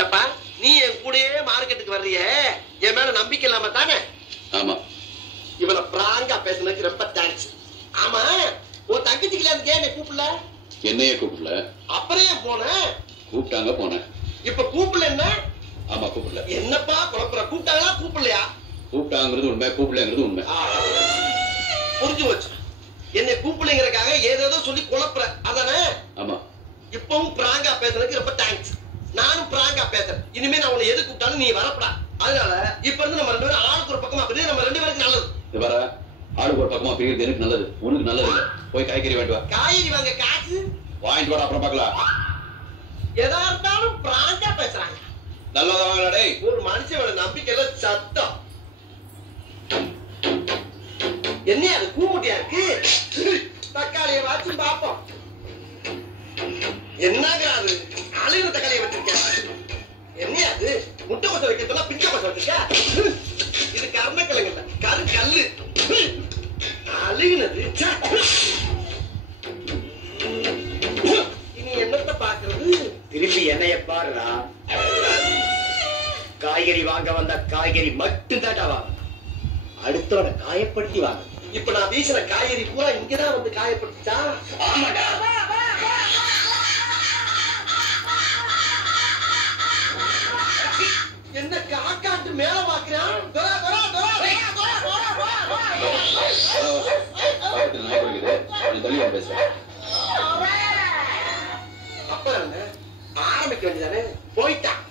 ஏப்பா நீ என் கூடயே மார்க்கெட்டுக்கு வர்றிய என் மேல நம்பிக்கை இல்லாம தானே? ஆமா. இவனை பிராங்கா பேசுனதுக்கு ரொம்ப தேங்க்ஸ். ஆமா உன் தங்கச்சிக்கு ஏன் கூப்பிடல? என்னையே கூப்பிடல. அப்புறம் ஏன் போன? கூப்பிட்டாங்க போனேன். இப்ப கூப்பிடல என்ன? ஆமா கூப்பிடல. என்னப்பா குழப்பற? கூப்பிட்டாங்களா கூப்பிடலையா? கூப்பிட்டாங்கிறது உண்மை, கூப்பிடலங்கிறது உண்மை. புரிஞ்சு வச்சு என்னை கூப்பிடுங்கிறதுக்காக ஏதேதோ சொல்லி குழப்பற அதானே? ஆமா. இப்பவும் பிராங்கா பேசுறதுக்கு ரொம்ப தேங்க்ஸ். நானும் பிராங்கா பேசுறேன். இனிமே நான் உன்னை எது கூப்பிட்டாலும் நீ வரப்படா. அதனால இப்ப இருந்து நம்ம ரெண்டு பேரும் ஆளுக்கு ஒரு பக்கமா பிரிஞ்சு நம்ம ரெண்டு பேருக்கு நல்லது. இது வர ஆளுக்கு ஒரு பக்கமா பிரிகிறது எனக்கு நல்லது, உனக்கு நல்லது இல்ல. போய் காய்கறி வாங்கிட்டு வா. காய்கறி வாங்க காசு வாங்கிட்டு வாடா, அப்புறம் பார்க்கலாம். எதா இருந்தாலும் பிராங்கா பேசுறாங்க. நல்லதா வாங்கடா டேய். ஒரு மனுஷனோட நம்பிக்கையில சத்தம் என்ன? அது கூமுட்டியா இருக்கு. தக்காளியை வாச்சும் பாப்போம். என்னங்கிறாரு அழுகிற தக்காளியை வச்சிருக்கேன். என்ன அது? முட்டை கொசை வைக்க சொன்னா பிஞ்ச கொசை வச்சிருக்க. இது கருணக்கிழங்கு இல்ல, கரு கல்லு. அழுகினது. இனி என்னத்தை பாக்குறது? திரும்பி என்னைய பாருடா. காய்கறி வாங்க வந்தா காய்கறி மட்டும் தாட்டா வாங்க, அடுத்தவனை காயப்படுத்தி வாங்க. இப்ப நான் வீசின காய்கறி பூரா இங்கதான் வந்து காயப்படுத்துச்சா? ஆமாடா. என்ன காக்காட்டு மேல பாக்குறான்? அப்ப ஆரம்பிக்க வேண்டியதானே? போயிட்டான்.